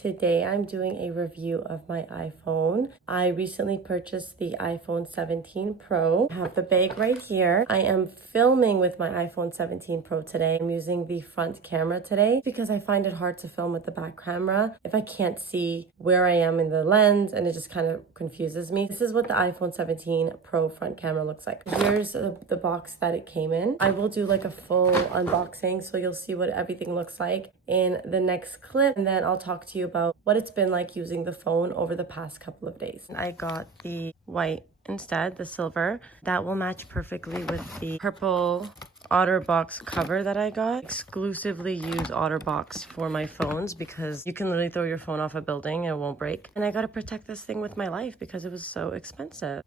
Today I'm doing a review of my iPhone. I recently purchased the iPhone 17 Pro. I have the bag right here. I am filming with my iPhone 17 Pro today. I'm using the front camera today because I find it hard to film with the back camera if I can't see where I am in the lens, and it just kind of confuses me. This is what the iPhone 17 Pro front camera looks like. Here's the box that it came in. I will do like a full unboxing so you'll see what everything looks like in the next clip, and then I'll talk to you about what it's been like using the phone over the past couple of days. I got the white instead, the silver. That will match perfectly with the purple OtterBox cover that I got. Exclusively use OtterBox for my phones because you can literally throw your phone off a building and it won't break. And I got to protect this thing with my life because it was so expensive.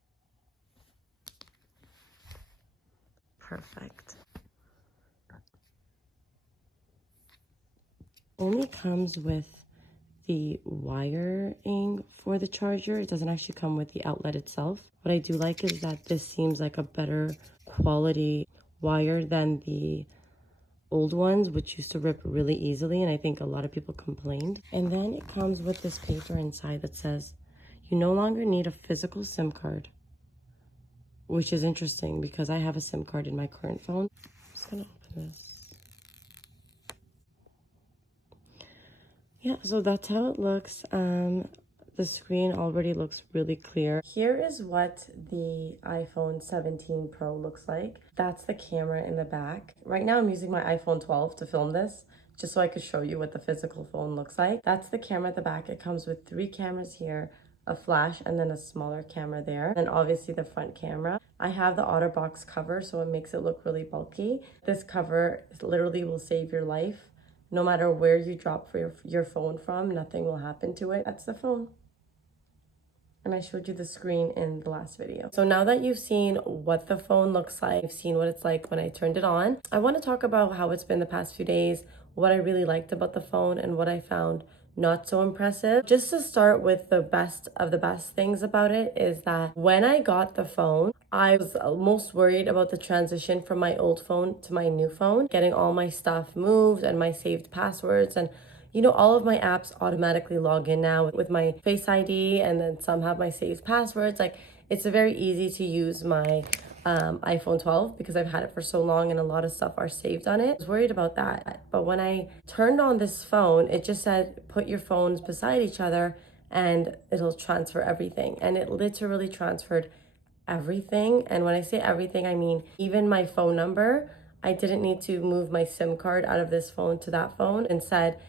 Perfect. Only comes with the wiring for the charger. It doesn't actually come with the outlet itself. What I do like is that this seems like a better quality wire than the old ones, which used to rip really easily, and I think a lot of people complained. And then it comes with this paper inside that says you no longer need a physical SIM card, which is interesting because I have a SIM card in my current phone. I'm just gonna open this. Yeah, so that's how it looks. The screen already looks really clear. Here is what the iPhone 17 Pro looks like. That's the camera in the back. Right now I'm using my iPhone 12 to film this, just so I could show you what the physical phone looks like. That's the camera at the back. It comes with 3 cameras here, a flash, and then a smaller camera there. And obviously the front camera. I have the OtterBox cover, so it makes it look really bulky. This cover literally will save your life. No matter where you drop your phone from, nothing will happen to it. That's the phone. And I showed you the screen in the last video. So now that you've seen what the phone looks like, you've seen what it's like when I turned it on, I want to talk about how it's been the past few days, what I really liked about the phone, and what I found not so impressive. Just to start with, the best of the best things about it is that when I got the phone, I was most worried about the transition from my old phone to my new phone, getting all my stuff moved and my saved passwords, and you know, all of my apps automatically log in now with my Face ID, and then some have my saved passwords. Like, it's very easy to use my iPhone 12 because I've had it for so long and a lot of stuff are saved on it. I was worried about that. But when I turned on this phone, it just said, put your phones beside each other and it'll transfer everything. And it literally transferred everything. And when I say everything, I mean even my phone number. I didn't need to move my SIM card out of this phone to that phone, and said,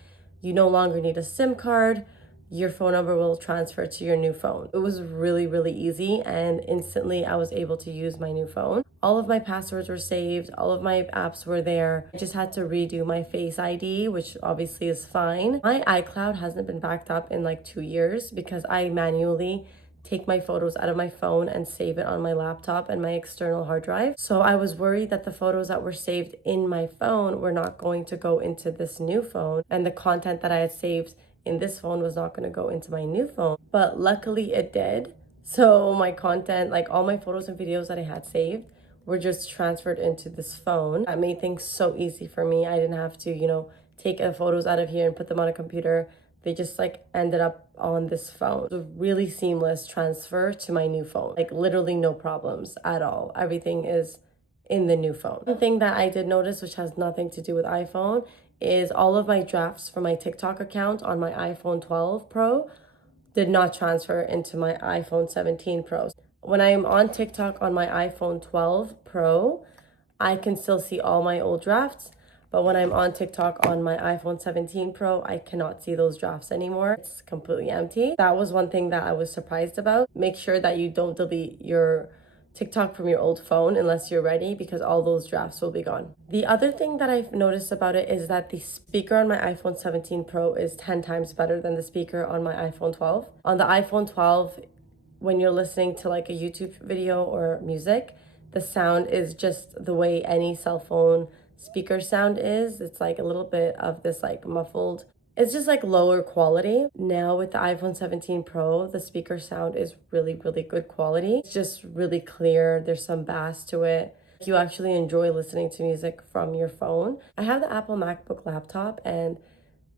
you no longer need a SIM card. Your phone number will transfer to your new phone. It was really, really easy, and instantly I was able to use my new phone. All of my passwords were saved. All of my apps were there. I just had to redo my Face ID, which obviously is fine. My iCloud hasn't been backed up in like 2 years because I manually take my photos out of my phone and save it on my laptop and my external hard drive. So I was worried that the photos that were saved in my phone were not going to go into this new phone, and the content that I had saved in this phone was not going to go into my new phone. But luckily it did. So my content, like all my photos and videos that I had saved, were just transferred into this phone. That made things so easy for me. I didn't have to, take the photos out of here and put them on a computer. They just like ended up on this phone. It was a really seamless transfer to my new phone. Like literally no problems at all. Everything is in the new phone. The thing that I did notice, which has nothing to do with iPhone, is all of my drafts from my TikTok account on my iPhone 12 Pro did not transfer into my iPhone 17 Pro. When I am on TikTok on my iPhone 12 Pro, I can still see all my old drafts. But when I'm on TikTok on my iPhone 17 Pro, I cannot see those drafts anymore. It's completely empty. That was one thing that I was surprised about. Make sure that you don't delete your TikTok from your old phone unless you're ready, because all those drafts will be gone. The other thing that I've noticed about it is that the speaker on my iPhone 17 Pro is 10 times better than the speaker on my iPhone 12. On the iPhone 12, when you're listening to like a YouTube video or music, the sound is just the way any cell phone speaker sound is. It's like a little bit of this like muffled, it's just like lower quality. Now with the iPhone 17 Pro, the speaker sound is really, really good quality. It's just really clear. There's some bass to it. You actually enjoy listening to music from your phone. I have the Apple MacBook laptop, and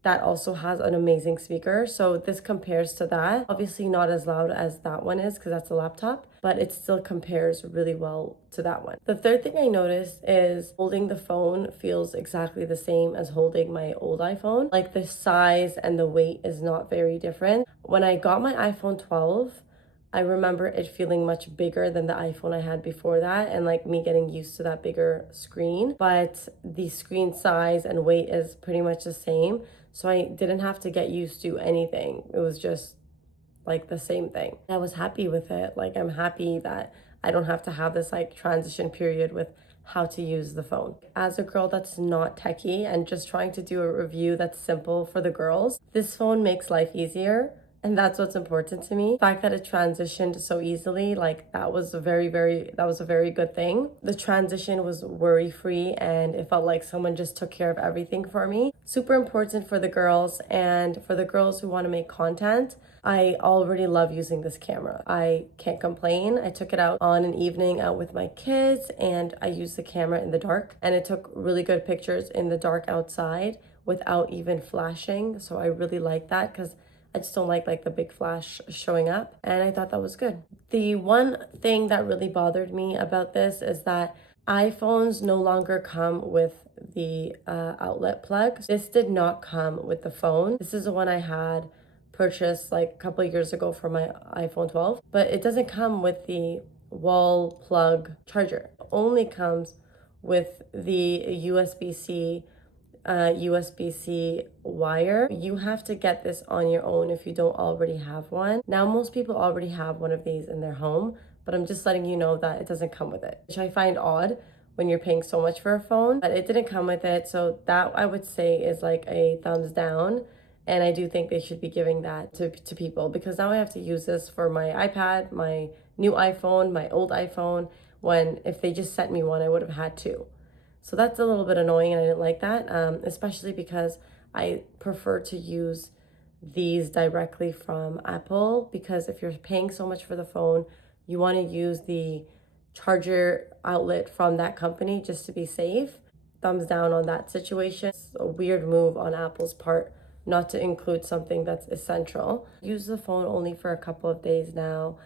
that also has an amazing speaker. So this compares to that. Obviously not as loud as that one is because that's a laptop, but it still compares really well to that one. The third thing I noticed is holding the phone feels exactly the same as holding my old iPhone. Like the size and the weight is not very different. When I got my iPhone 12, I remember it feeling much bigger than the iPhone I had before that, and like me getting used to that bigger screen. But the screen size and weight is pretty much the same. So I didn't have to get used to anything. It was just like the same thing. I was happy with it. Like I'm happy that I don't have to have this like transition period with how to use the phone. As a girl that's not techie and just trying to do a review that's simple for the girls, this phone makes life easier. And that's what's important to me. The fact that it transitioned so easily, like that was a very good thing. The transition was worry-free and it felt like someone just took care of everything for me. Super important for the girls, and for the girls who want to make content. I already love using this camera. I can't complain. I took it out on an evening out with my kids and I used the camera in the dark, and it took really good pictures in the dark outside without even flashing. So I really like that because I just don't like the big flash showing up, and I thought that was good. The one thing that really bothered me about this is that iPhones no longer come with the outlet plugs. This did not come with the phone. This is the one I had purchased like a couple of years ago for my iPhone 12, but it doesn't come with the wall plug charger. It only comes with the USB-C wire. You have to get this on your own if you don't already have one. Now, most people already have one of these in their home, but I'm just letting you know that it doesn't come with it, which I find odd when you're paying so much for a phone, but it didn't come with it. So that I would say is like a thumbs down. And I do think they should be giving that to people, because now I have to use this for my iPad, my new iPhone, my old iPhone, when if they just sent me one, I would have had two. So that's a little bit annoying, and I didn't like that, especially because I prefer to use these directly from Apple, because if you're paying so much for the phone, you want to use the charger outlet from that company just to be safe. Thumbs down on that situation. It's a weird move on Apple's part not to include something that's essential. Use the phone only for a couple of days now.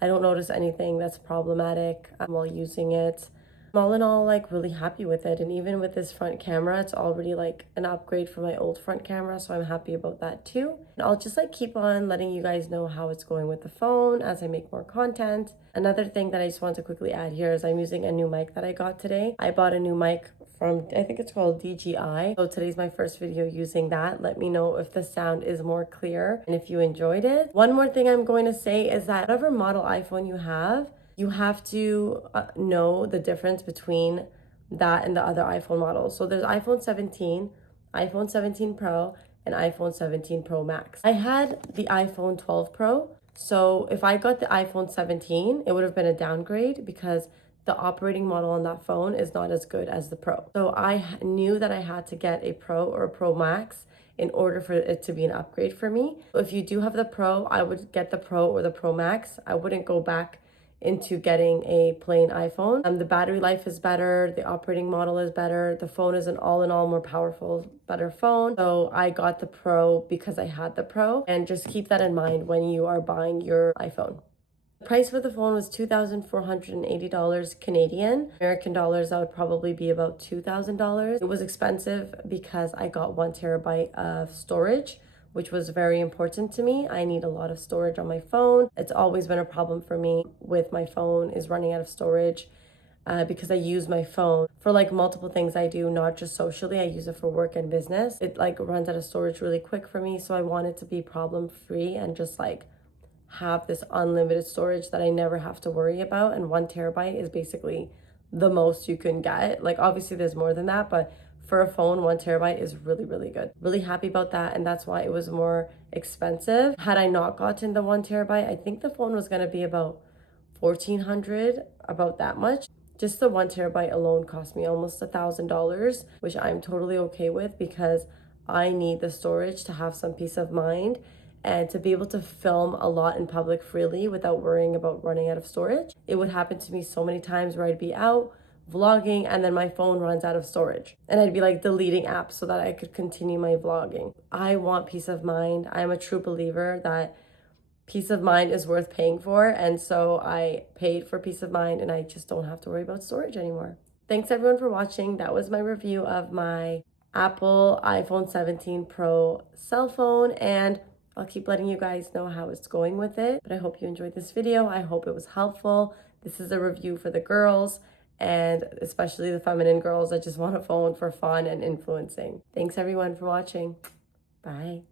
I don't notice anything that's problematic while using it. All in all, like really happy with it. And even with this front camera, it's already like an upgrade from my old front camera. So I'm happy about that too. And I'll just like keep on letting you guys know how it's going with the phone as I make more content. Another thing that I just want to quickly add here is I'm using a new mic that I got today. I bought a new mic from, I think it's called DJI. So today's my first video using that. Let me know if the sound is more clear and if you enjoyed it. One more thing I'm going to say is that whatever model iPhone you have to know the difference between that and the other iPhone models. So there's iPhone 17, iPhone 17 Pro, and iPhone 17 Pro Max. I had the iPhone 12 Pro. So if I got the iPhone 17, it would have been a downgrade because the operating model on that phone is not as good as the Pro. So I knew that I had to get a Pro or a Pro Max in order for it to be an upgrade for me. If you do have the Pro, I would get the Pro or the Pro Max. I wouldn't go back into getting a plain iPhone. The battery life is better, the operating model is better, the phone is an all-in-all more powerful, better phone. So I got the Pro because I had the Pro, and just keep that in mind when you are buying your iPhone. The price for the phone was $2,480 Canadian. American dollars, that would probably be about $2,000. It was expensive because I got 1 terabyte of storage, which was very important to me. I need a lot of storage on my phone. It's always been a problem for me with my phone is running out of storage because I use my phone for like multiple things I do, not just socially. I use it for work and business. It like runs out of storage really quick for me. So I want it to be problem free and just like have this unlimited storage that I never have to worry about. And 1 terabyte is basically the most you can get. Like obviously there's more than that, but for a phone, 1 terabyte is really, really good. Really happy about that, and that's why it was more expensive. Had I not gotten the 1 terabyte, I think the phone was gonna be about $1,400, about that much. Just the 1 terabyte alone cost me almost $1,000, which I'm totally okay with because I need the storage to have some peace of mind and to be able to film a lot in public freely without worrying about running out of storage. It would happen to me so many times where I'd be out vlogging and then my phone runs out of storage. And I'd be like deleting apps so that I could continue my vlogging. I want peace of mind. I'm a true believer that peace of mind is worth paying for. And so I paid for peace of mind and I just don't have to worry about storage anymore. Thanks everyone for watching. That was my review of my Apple iPhone 17 Pro cell phone, and I'll keep letting you guys know how it's going with it. But I hope you enjoyed this video. I hope it was helpful. This is a review for the girls, and especially the feminine girls that just want a phone for fun and influencing. Thanks everyone for watching. Bye.